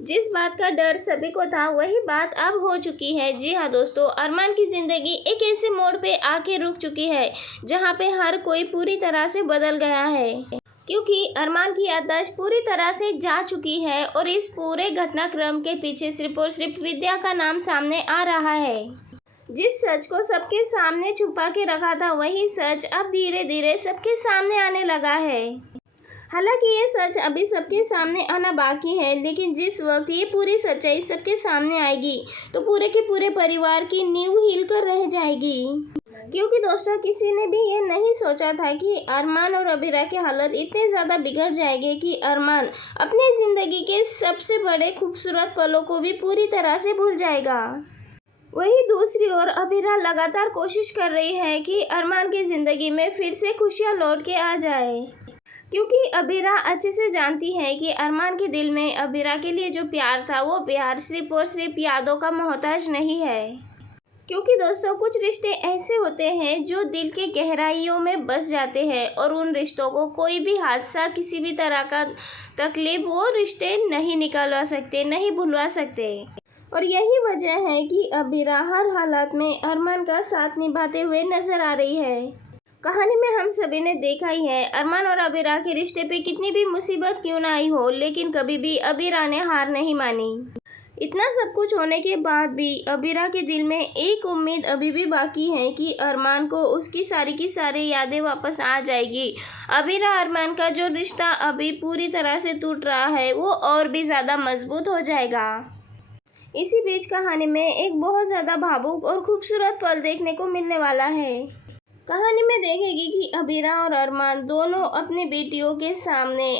जिस बात का डर सभी को था वही बात अब हो चुकी है। जी हाँ दोस्तों, अरमान की ज़िंदगी एक ऐसे मोड़ पे आके रुक चुकी है जहाँ पे हर कोई पूरी तरह से बदल गया है, क्योंकि अरमान की याददाश्त पूरी तरह से जा चुकी है और इस पूरे घटनाक्रम के पीछे सिर्फ और सिर्फ विद्या का नाम सामने आ रहा है। जिस सच को सबके सामने छुपा के रखा था वही सच अब धीरे धीरे सबके सामने आने लगा है। हालांकि ये सच अभी सबके सामने आना बाकी है, लेकिन जिस वक्त ये पूरी सच्चाई सबके सामने आएगी तो पूरे के पूरे परिवार की नींव हिल कर रह जाएगी। क्योंकि दोस्तों, किसी ने भी ये नहीं सोचा था कि अरमान और अबीरा की हालत इतने ज़्यादा बिगड़ जाएगी कि अरमान अपनी ज़िंदगी के सबसे बड़े खूबसूरत पलों को भी पूरी तरह से भूल जाएगा। वहीं दूसरी ओर अबीरा लगातार कोशिश कर रही है कि अरमान की ज़िंदगी में फिर से खुशियाँ लौट के आ जाए, क्योंकि अबीरा अच्छे से जानती है कि अरमान के दिल में अबीरा के लिए जो प्यार था वो प्यार सिर्फ और सिर्फ यादों का मोहताज नहीं है। क्योंकि दोस्तों, कुछ रिश्ते ऐसे होते हैं जो दिल के गहराइयों में बस जाते हैं और उन रिश्तों को कोई भी हादसा, किसी भी तरह का तकलीफ वो रिश्ते नहीं निकलवा सकते, नहीं भुलवा सकते। और यही वजह है कि अबीरा हर हालात में अरमान का साथ निभाते हुए नजर आ रही है। कहानी में हम सभी ने देखा ही है, अरमान और अबीरा के रिश्ते पे कितनी भी मुसीबत क्यों ना आई हो, लेकिन कभी भी अबीरा ने हार नहीं मानी। इतना सब कुछ होने के बाद भी अबीरा के दिल में एक उम्मीद अभी भी बाकी है कि अरमान को उसकी सारी की सारी यादें वापस आ जाएगी। अबीरा अरमान का जो रिश्ता अभी पूरी तरह से टूट रहा है वो और भी ज़्यादा मजबूत हो जाएगा। इसी बीच कहानी में एक बहुत ज़्यादा भावुक और खूबसूरत पल देखने को मिलने वाला है। कहानी में देखेगी कि अबीरा और अरमान दोनों अपनी बेटियों के सामने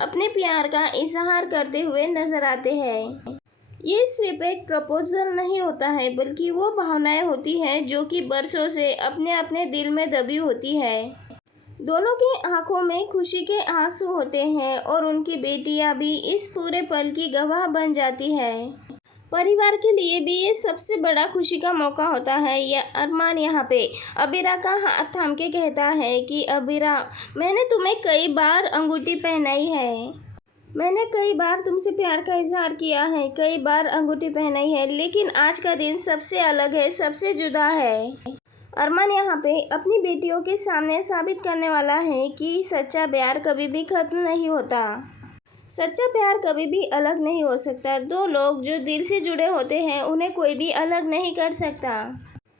अपने प्यार का इजहार करते हुए नजर आते हैं। ये सिर्फ एक प्रपोजल नहीं होता है, बल्कि वो भावनाएं होती हैं जो कि बरसों से अपने अपने दिल में दबी होती है। दोनों की आंखों में खुशी के आंसू होते हैं और उनकी बेटियां भी इस पूरे पल की गवाह बन जाती है। परिवार के लिए भी ये सबसे बड़ा खुशी का मौका होता है। यह अरमान यहाँ पे अबीरा का हाथ थाम के कहता है कि अबीरा, मैंने तुम्हें कई बार अंगूठी पहनाई है, मैंने कई बार तुमसे प्यार का इजहार किया है, कई बार अंगूठी पहनाई है, लेकिन आज का दिन सबसे अलग है, सबसे जुदा है। अरमान यहाँ पे अपनी बेटियों के सामने साबित करने वाला है कि सच्चा प्यार कभी भी खत्म नहीं होता। सच्चा प्यार कभी भी अलग नहीं हो सकता। दो लोग जो दिल से जुड़े होते हैं उन्हें कोई भी अलग नहीं कर सकता।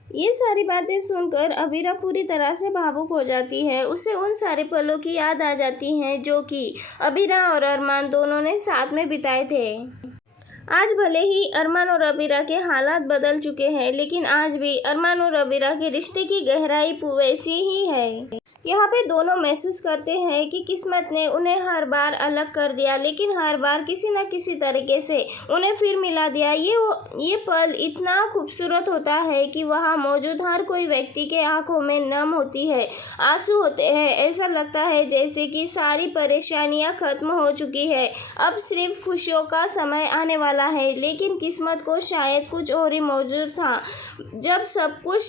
ये सारी बातें सुनकर अबीरा पूरी तरह से भावुक हो जाती है। उसे उन सारे पलों की याद आ जाती हैं जो कि अबीरा और अरमान दोनों ने साथ में बिताए थे। आज भले ही अरमान और अबीरा के हालात बदल चुके हैं, लेकिन आज भी अरमान और अबीरा के रिश्ते की गहराई वैसी ही है। यहाँ पे दोनों महसूस करते हैं कि किस्मत ने उन्हें हर बार अलग कर दिया, लेकिन हर बार किसी न किसी तरीके से उन्हें फिर मिला दिया। ये पल इतना खूबसूरत होता है कि वहाँ मौजूद हर कोई व्यक्ति के आंखों में नम होती है, आंसू होते हैं। ऐसा लगता है जैसे कि सारी परेशानियाँ खत्म हो चुकी है, अब सिर्फ खुशियों का समय आने वाला है। लेकिन किस्मत को शायद कुछ और ही मौजूद था। जब सब कुछ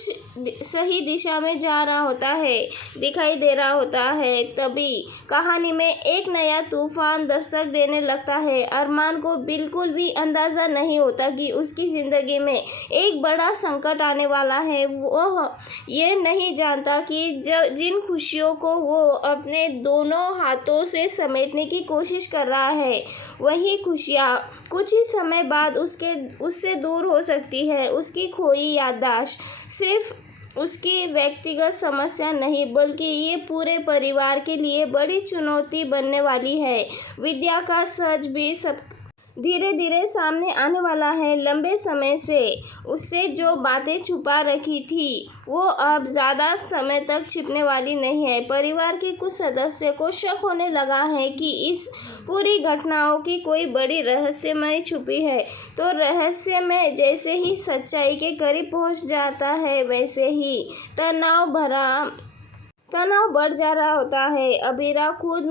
सही दिशा में जा रहा होता है, दिखाई दे रहा होता है, तभी कहानी में एक नया तूफान दस्तक देने लगता है। अरमान को बिल्कुल भी अंदाज़ा नहीं होता कि उसकी ज़िंदगी में एक बड़ा संकट आने वाला है। वो ये नहीं जानता कि जिन खुशियों को वो अपने दोनों हाथों से समेटने की कोशिश कर रहा है, वही खुशियाँ कुछ ही समय बाद उससे दूर हो सकती है। उसकी खोई याददाश्त सिर्फ उसकी व्यक्तिगत समस्या नहीं, बल्कि ये पूरे परिवार के लिए बड़ी चुनौती बनने वाली है। विद्या का सच भी सब धीरे धीरे सामने आने वाला है। लंबे समय से उससे जो बातें छुपा रखी थी वो अब ज़्यादा समय तक छिपने वाली नहीं है। परिवार के कुछ सदस्य को शक होने लगा है कि इस पूरी घटनाओं की कोई बड़ी रहस्यमय छुपी है। तो रहस्य में जैसे ही सच्चाई के करीब पहुंच जाता है, वैसे ही तनाव भरा तनाव बढ़ जा रहा होता है। अबीरा खुद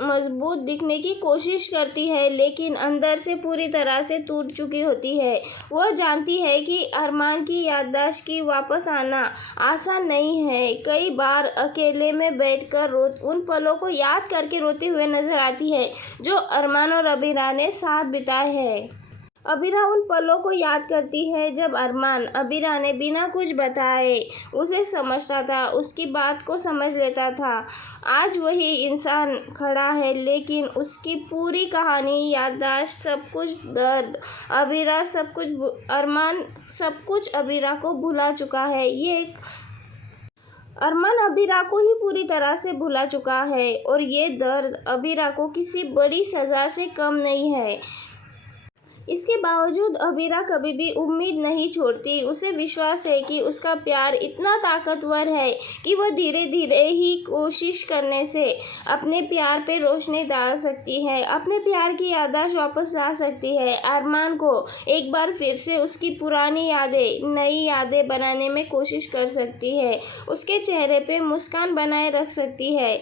मजबूत दिखने की कोशिश करती है, लेकिन अंदर से पूरी तरह से टूट चुकी होती है। वह जानती है कि अरमान की याददाश्त की वापस आना आसान नहीं है। कई बार अकेले में बैठकर उन पलों को याद करके रोते हुए नजर आती है जो अरमान और अबीरा ने साथ बिताए हैं। अबीरा उन पलों को याद करती है जब अरमान अबीरा ने बिना कुछ बताए उसे समझता था, उसकी बात को समझ लेता था। आज वही इंसान खड़ा है, लेकिन उसकी पूरी कहानी, याददाश्त, सब कुछ, दर्द, अबीरा सब कुछ, अरमान सब कुछ अबीरा को भुला चुका है। अरमान अबीरा को ही पूरी तरह से भुला चुका है और ये दर्द अबीरा को किसी बड़ी सज़ा से कम नहीं है। इसके बावजूद अबीरा कभी भी उम्मीद नहीं छोड़ती। उसे विश्वास है कि उसका प्यार इतना ताकतवर है कि वह धीरे धीरे ही कोशिश करने से अपने प्यार पे रोशनी डाल सकती है, अपने प्यार की याददाश्त वापस ला सकती है, अरमान को एक बार फिर से उसकी पुरानी यादें नई यादें बनाने में कोशिश कर सकती है, उसके चेहरे पे मुस्कान बनाए रख सकती है।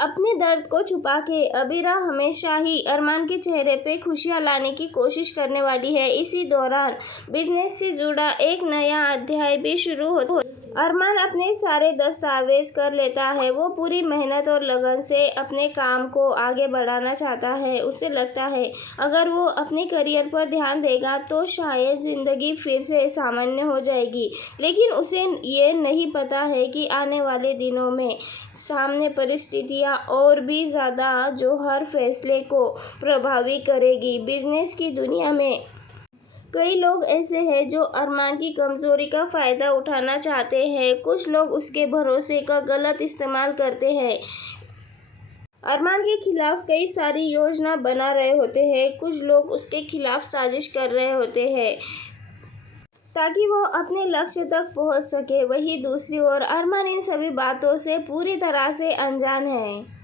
अपने दर्द को छुपा के अबीरा हमेशा ही अरमान के चेहरे पे खुशियां लाने की कोशिश करने वाली है। इसी दौरान बिजनेस से जुड़ा एक नया अध्याय भी शुरू होता है। अरमान अपने सारे दस्तावेज कर लेता है। वो पूरी मेहनत और लगन से अपने काम को आगे बढ़ाना चाहता है। उसे लगता है अगर वो अपने करियर पर ध्यान देगा तो शायद ज़िंदगी फिर से सामान्य हो जाएगी, लेकिन उसे ये नहीं पता है कि आने वाले दिनों में सामने परिस्थितियाँ और भी ज़्यादा जो हर फैसले को प्रभावित करेगी। बिजनेस की दुनिया में कई लोग ऐसे हैं जो अरमान की कमज़ोरी का फ़ायदा उठाना चाहते हैं। कुछ लोग उसके भरोसे का गलत इस्तेमाल करते हैं। अरमान के खिलाफ कई सारी योजना बना रहे होते हैं। कुछ लोग उसके खिलाफ साजिश कर रहे होते हैं ताकि वो अपने लक्ष्य तक पहुंच सके। वहीं दूसरी ओर अरमान इन सभी बातों से पूरी तरह से अनजान है।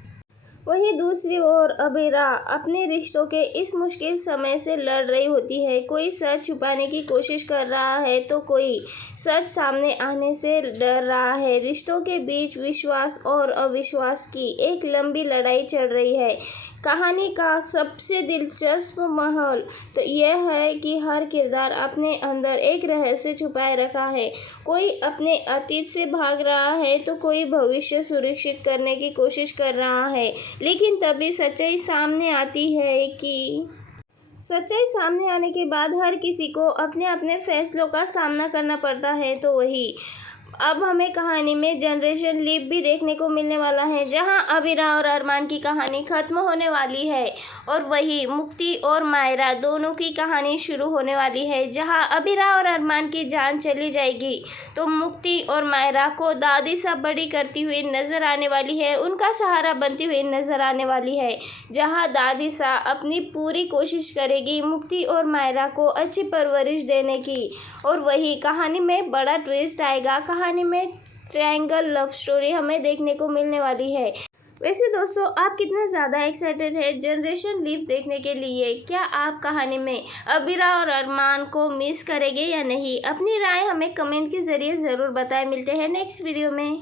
वहीं दूसरी ओर अबीरा अपने रिश्तों के इस मुश्किल समय से लड़ रही होती है। कोई सच छुपाने की कोशिश कर रहा है तो कोई सच सामने आने से डर रहा है। रिश्तों के बीच विश्वास और अविश्वास की एक लंबी लड़ाई चल रही है। कहानी का सबसे दिलचस्प माहौल तो यह है कि हर किरदार अपने अंदर एक रहस्य छुपाए रखा है। कोई अपने अतीत से भाग रहा है तो कोई भविष्य सुरक्षित करने की कोशिश कर रहा है, लेकिन तभी सच्चाई सामने आने के बाद हर किसी को अपने अपने फैसलों का सामना करना पड़ता है। तो वही अब हमें कहानी में जनरेशन लीप भी देखने को मिलने वाला है, जहां अबीरा और अरमान की कहानी खत्म होने वाली है और वही मुक्ति और मायरा दोनों की कहानी शुरू होने वाली है। जहां अबीरा और अरमान की जान चली जाएगी तो मुक्ति और मायरा को दादी सा बड़ी करती हुई नजर आने वाली है, उनका सहारा बनती हुई नजर आने वाली है। जहां दादी सा अपनी पूरी कोशिश करेगी मुक्ति और मायरा को अच्छी परवरिश देने की, और वही कहानी में बड़ा ट्विस्ट आएगा। कहानी में ट्रायंगल लव स्टोरी हमें देखने को मिलने वाली है। वैसे दोस्तों, आप कितना ज़्यादा एक्साइटेड है जनरेशन लीप देखने के लिए? क्या आप कहानी में अबीरा और अरमान को मिस करेंगे या नहीं? अपनी राय हमें कमेंट के ज़रिए ज़रूर बताएं। मिलते हैं नेक्स्ट वीडियो में।